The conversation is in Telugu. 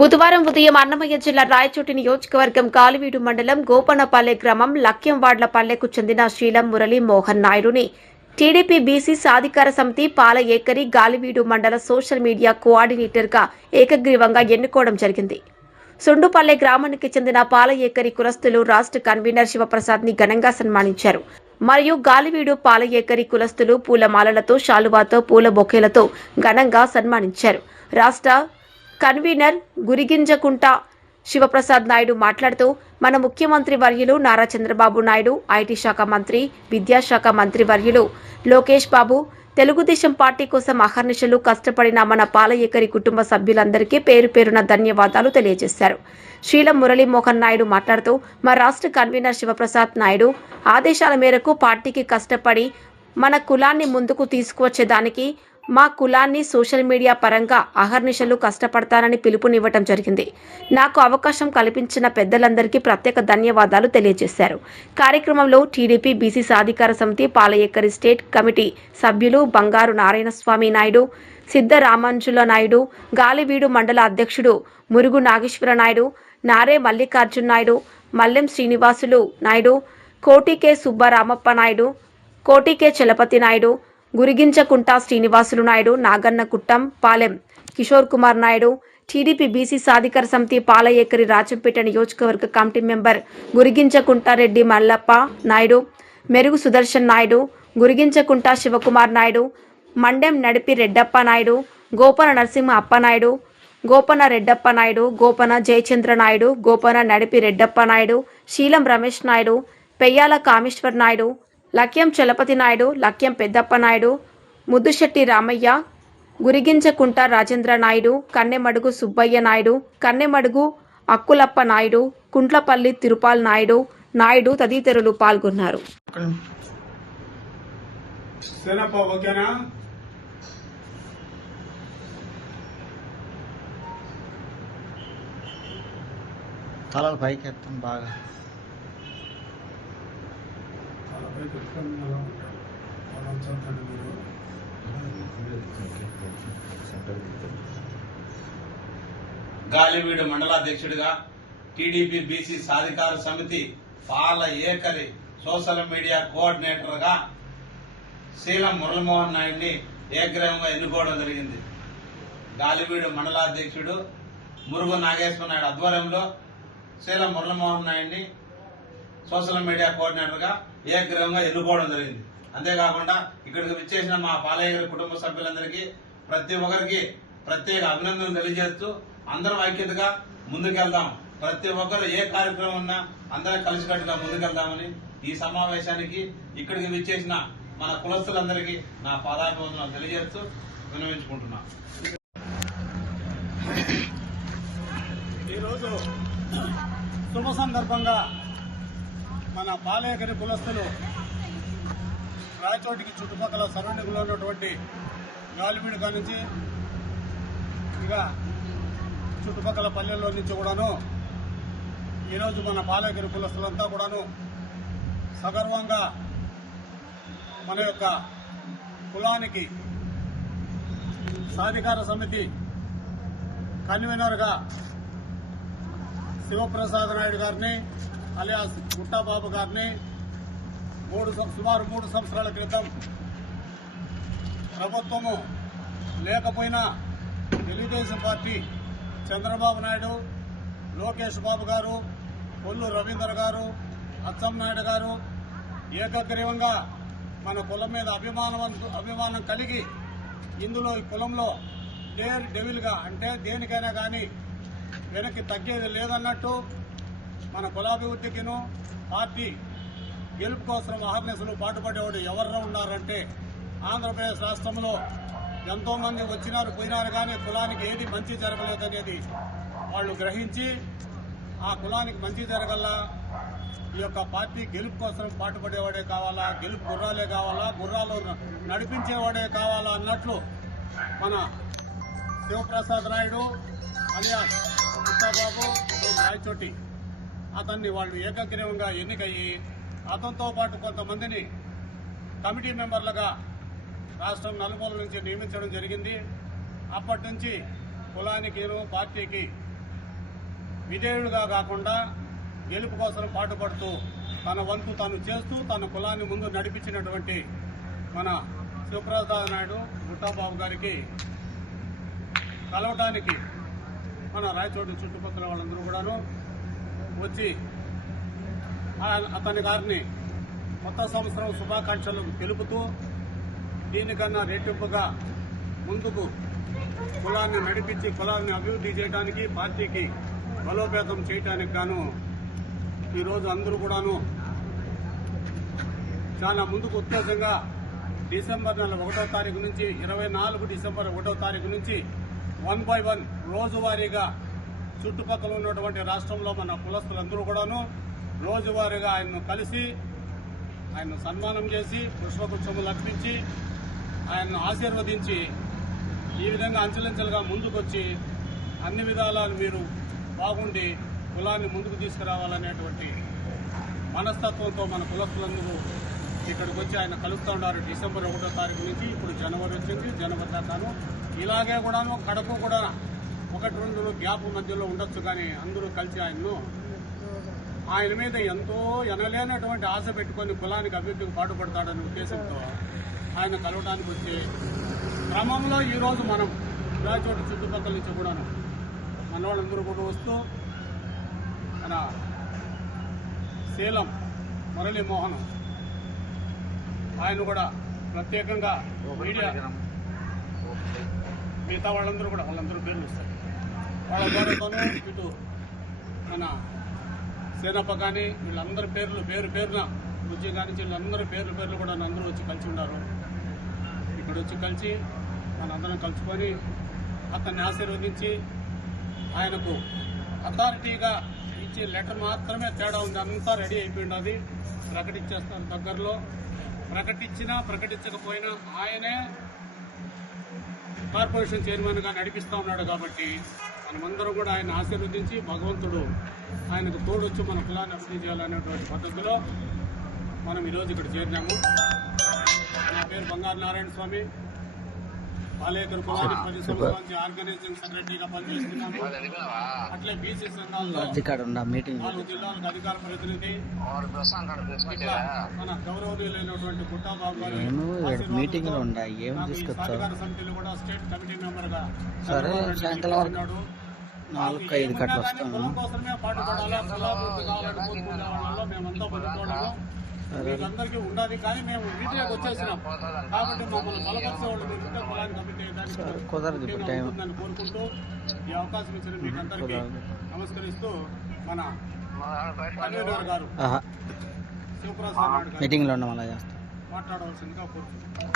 బుధవారం ఉదయం అన్నమయ్య జిల్లా రాయచోటి నియోజకవర్గం కాలివీడు మండలం గోపనపల్లె గ్రామం లక్యంవాడ్లపల్లెకు చెందిన శీలం మురళీ మోహన్ నాయుడుని. టీడీపీ బీసీ సాధికార సమితి పాల ఏకరి గాలివీడు మండల సోషల్ మీడియా కోఆర్డినేటర్గా ఏకగ్రీవంగా ఎన్నుకోవడం జరిగింది. సుండుపల్లె గ్రామానికి చెందిన పాల ఏకరి కులస్తులు రాష్ట్ర కన్వీనర్ శివప్రసాద్ని ఘనంగా సన్మానించారు. మరియు గాలివీడు పాల ఏకరి కులస్తులు పూలమాలలతో శాలువాతో పూల బొకేలతో ఘనంగా సన్మానించారు. రాష్ట్ర కన్వీనర్ గురిగింజకుంట శివప్రసాద్ నాయుడు మాట్లాడుతూ మన ముఖ్యమంత్రి వర్యులు నారా చంద్రబాబు నాయుడు ఐటీ శాఖ మంత్రి విద్యాశాఖ మంత్రి వర్యులు లోకేష్ బాబు తెలుగుదేశం పార్టీ కోసం అహర్నిశలు కష్టపడిన మన పాలయేకరి కుటుంబ సభ్యులందరికీ పేరు పేరున ధన్యవాదాలు తెలియజేశారు. శీలం మురళీమోహన్ నాయుడు మాట్లాడుతూ మా రాష్ట్ర కన్వీనర్ శివప్రసాద్ నాయుడు ఆదేశాల మేరకు పార్టీకి కష్టపడి మన కులాన్ని ముందుకు తీసుకువచ్చేదానికి మా కులాన్ని సోషల్ మీడియా పరంగా అహర్నిశలు కష్టపడతానని పిలుపునివ్వటం జరిగింది. నాకు అవకాశం కల్పించిన పెద్దలందరికీ ప్రత్యేక ధన్యవాదాలు తెలియజేశారు. కార్యక్రమంలో టీడీపీ బీసీ సాధికార సమితి పాలయ్యక్కరి స్టేట్ కమిటీ సభ్యులు బంగారు నారాయణస్వామి నాయుడు సిద్ధరామాంజుల నాయుడు గాలివీడు మండల అధ్యక్షుడు మురుగు నాగేశ్వర నాయుడు నారే మల్లికార్జున్ నాయుడు మల్లెం శ్రీనివాసులు నాయుడు కోటికే సుబ్బరామప్ప నాయుడు కోటికే చలపతి నాయుడు గురిగించకుంట శ్రీనివాసులు నాయుడు నాగన్న కుట్టం పాలెం కిషోర్ కుమార్ నాయుడు టీడీపీ బీసీ సాధికార సమితి పాలయేకరి రాజంపేట నియోజకవర్గ కమిటీ మెంబర్ గురిగించకుంట రెడ్డి మల్లప్ప నాయుడు మెరుగు సుదర్శన్ నాయుడు గురిగించకుంట శివకుమార్ నాయుడు మండెం నడిపి రెడ్డప్ప నాయుడు గోపన నరసింహ అప్పనాయుడు గోపన రెడ్డప్ప నాయుడు గోపన జయచంద్ర నాయుడు గోపన నడిపి రెడ్డప్ప నాయుడు శీలం రమేష్ నాయుడు పెయ్యాల కామేశ్వర్ నాయుడు లక్యం చలపతి నాయుడు లక్యం పెద్దప్ప నాయుడు ముద్దుశెట్టి రామయ్య గురిగించకుంట రాజేంద్ర నాయుడు కన్నెమడుగు సుబ్బయ్య నాయుడు కన్నెమడుగు అక్కులప్ప నాయుడు కుంట్లపల్లి తిరుపాల్ నాయుడు నాయుడు తదితరులు పాల్గొన్నారు. సేనప్ప ఓకేనా? తలలు పైకి ఎత్తాం బాగా. వాళ్ళపై గాలివీడు మండలాధ్యక్షుడిగా టీడీపీ బీసీ సాధికార సమితి పాల ఏకలి సోషల్ మీడియా కోఆర్డినేటర్గా శీలం మురళీమోహన్ నాయుడిని ఏగ్రహంగా ఎన్నుకోవడం జరిగింది. గాలివీడు మండలాధ్యక్షుడు మురుగు నాగేశ్వర నాయుడు ఆధ్వర్యంలో శీలం మురళమోహన్ నాయుడిని సోషల్ మీడియా కోఆర్డినేటర్గా ఏగ్రహంగా ఎన్నుకోవడం జరిగింది. అంతేకాకుండా ఇక్కడికి విచ్చేసిన మా పాలయ్య కుటుంబ సభ్యులందరికీ ప్రతి ఒక్కరికి ప్రత్యేక అభినందనలు తెలియజేస్తూ అందరం ఐక్యతగా ముందుకెళ్దాం. ప్రతి ఒక్కరు ఏ కార్యక్రమం ఉన్నా అందరం కలిసికట్టుగా ముందుకెళ్దామని ఈ సమావేశానికి ఇక్కడికి విచ్చేసిన మన కులస్తులందరికీ నా పాదాభివందనాలు తెలియజేస్తూ వినవించుకుంటున్నా ఈరోజు శుభ సందర్భంగా మన బాలయకరి కులస్తులు రాయచోటికి చుట్టుపక్కల సరౌండింగ్లో ఉన్నటువంటి గాలివీడు కాడ నుంచి ఇక చుట్టుపక్కల పల్లెల్లో నుంచి కూడాను ఈరోజు మన పాలేకరి కులస్తులంతా కూడాను సగర్వంగా మన యొక్క కులానికి సాధికార సమితి కన్వీనర్గా శివప్రసాద్ నాయుడు గారిని అలియాస్ గుట్టాబాబు గారిని మూడు సుమారు మూడు సంవత్సరాల క్రితం ప్రభుత్వము లేకపోయినా తెలుగుదేశం పార్టీ చంద్రబాబు నాయుడు లోకేష్ బాబు గారు కొల్లు రవీందర్ గారు అచ్చం నాయుడు గారు ఏకగ్రీవంగా మన కులం మీద అభిమానం అభిమానం కలిగి ఇందులో ఈ కులంలో డేర్ డెవిల్గా అంటే దేనికైనా కానీ వెనక్కి తగ్గేది లేదన్నట్టు మన కులాభివృద్ధికిను పార్టీ గెలుపు కోసం అహర్నెస్లు పాటుపడేవాడు ఎవరు ఉన్నారంటే ఆంధ్రప్రదేశ్ రాష్ట్రంలో ఎంతో మంది వచ్చినారు పోయినారు కానీ కులానికి ఏది మంచి జరగలేదనేది వాళ్ళు గ్రహించి ఆ కులానికి మంచి జరగల్లా ఈ యొక్క పార్టీ గెలుపు కోసం పాటుపడేవాడే కావాలా గెలుపు గుర్రాలే కావాలా గుర్రాలు నడిపించేవాడే కావాలా అన్నట్లు మన శివప్రసాద్ నాయుడు అలియా కృష్ణబాబు రాయచోటి అతన్ని వాళ్ళు ఏకగ్రీవంగా ఎన్నికయ్యి అతనితో పాటు కొంతమందిని కమిటీ మెంబర్లుగా రాష్ట్రం నలుమూల నుంచి నియమించడం జరిగింది. అప్పటి నుంచి కులానికిను పార్టీకి విధేయుడిగా కాకుండా గెలుపు కోసం పాటుపడుతూ తన వంతు తాను చేస్తూ తన కులాన్ని ముందు నడిపించినటువంటి మన శివప్రసాద్ నాయుడు గుట్టాబాబు గారికి కలవటానికి మన రాయచోటి చుట్టుపక్కల వాళ్ళందరూ కూడాను వచ్చి అతని గారిని కొత్త సంవత్సరం శుభాకాంక్షలు తెలుపుతూ దీనికన్నా రెట్టింపుగా ముందుకు కులాన్ని నడిపించి కులాన్ని అభివృద్ధి చేయడానికి పార్టీకి బలోపేతం చేయడానికి గాను ఈరోజు అందరూ కూడాను చాలా ముందుకు ఉత్తేజంగా డిసెంబర్ నెల ఒకటో తారీఖు నుంచి ఇరవై నాలుగు డిసెంబర్ ఒకటో తారీఖు నుంచి వన్ బై వన్ రోజువారీగా చుట్టుపక్కల ఉన్నటువంటి రాష్ట్రంలో మన కులస్తులందరూ కూడాను రోజువారీగా ఆయన్ను కలిసి ఆయన్ను సన్మానం చేసి పుష్పగుచ్చములు అర్పించి ఆయన్ను ఆశీర్వదించి ఈ విధంగా అంచెలంచెలుగా ముందుకొచ్చి అన్ని విధాలను మీరు బాగుండి కులాన్ని ముందుకు తీసుకురావాలనేటువంటి మనస్తత్వంతో మన కులస్తులందరూ ఇక్కడికి వచ్చి ఆయన కలుస్తూ ఉన్నారు. డిసెంబర్ ఒకటో తారీఖు నుంచి ఇప్పుడు జనవరి వచ్చింది. జనవరి దాకాను ఇలాగే కూడాను కడప కూడా ఒకటి రెండు గ్యాప్ మధ్యలో ఉండొచ్చు కానీ అందరూ కలిసి ఆయన్ను ఆయన మీద ఎంతో ఎనలేనటువంటి ఆశ పెట్టుకొని కులానికి అభివృద్ధికి పాటుపడతాడనే ఉద్దేశంతో ఆయన కలవడానికి వచ్చే క్రమంలో ఈరోజు మనం రాయచోటి చుట్టుపక్కల నుంచి కూడాను మన వాళ్ళందరూ కూడా వస్తూ మన శీలం మురళీమోహన్ ఆయన కూడా ప్రత్యేకంగా మీడియా మిగతా వాళ్ళందరూ కూడా వాళ్ళందరూ పేర్లు ఇస్తారు వాళ్ళ ఇటు మన సేనప్ప కానీ వీళ్ళందరి పేర్లు పేరు పేరున వచ్చి కానీ వీళ్ళందరి పేర్లు పేర్లు కూడా అందరూ వచ్చి కలిసి ఉన్నారు ఇక్కడ వచ్చి కలిసి మనందరం కలుసుకొని అతన్ని ఆశీర్వదించి ఆయనకు అథారిటీగా ఇచ్చే లెటర్ మాత్రమే తేడా ఉంది. అంతా రెడీ అయిపోయింది అది. ప్రకటించేస్తాను దగ్గరలో. ప్రకటించినా ప్రకటించకపోయినా ఆయనే కార్పొరేషన్ చైర్మన్ నడిపిస్తూ ఉన్నాడు కాబట్టి మనమందరం కూడా ఆయన ఆశీర్వదించి భగవంతుడు ఆయనకు తోడొచ్చి మన కులాన్ని అభివృద్ధి చేయాలనేటువంటి పద్ధతిలో మనం ఈరోజు ఇక్కడ చేరినాము. నా పేరు బంగారు నారాయణ స్వామి. పాలేకర్ కులానికి పది సంవత్సరాల నుంచి ఆర్గనైజింగ్ సెక్రటరీగా పనిచేస్తున్నాను అట్లే బీసీ సంఘాల్లో అధికార ఉండా మీటింగ్ నాలుగు జిల్లాలకు అధికార ప్రతినిధి. మన గౌరవనీయులైనటువంటి గుట్టాబాబు గారి మీటింగ్లో సమితిలో కూడా స్టేట్ కమిటీ మెంబర్గా ఉన్నాడు. నాలుగు ఐదు వస్తాను. ఉండాలి కానీ మేము మీడియాకి వచ్చేసినాం. కాబట్టి మమ్మల్ని బలపరిచే వాళ్ళు మీరు ఉంటే కులాన్ని కమిటీ సరే, కుదరదు కోరుకుంటూ ఈ అవకాశం ఇచ్చిన. నమస్కరిస్తూ మన గారు శివప్రసాద్ ఉన్నాం అలా చేస్తాం. మాట్లాడవలసిందిగా కోరుతున్నాను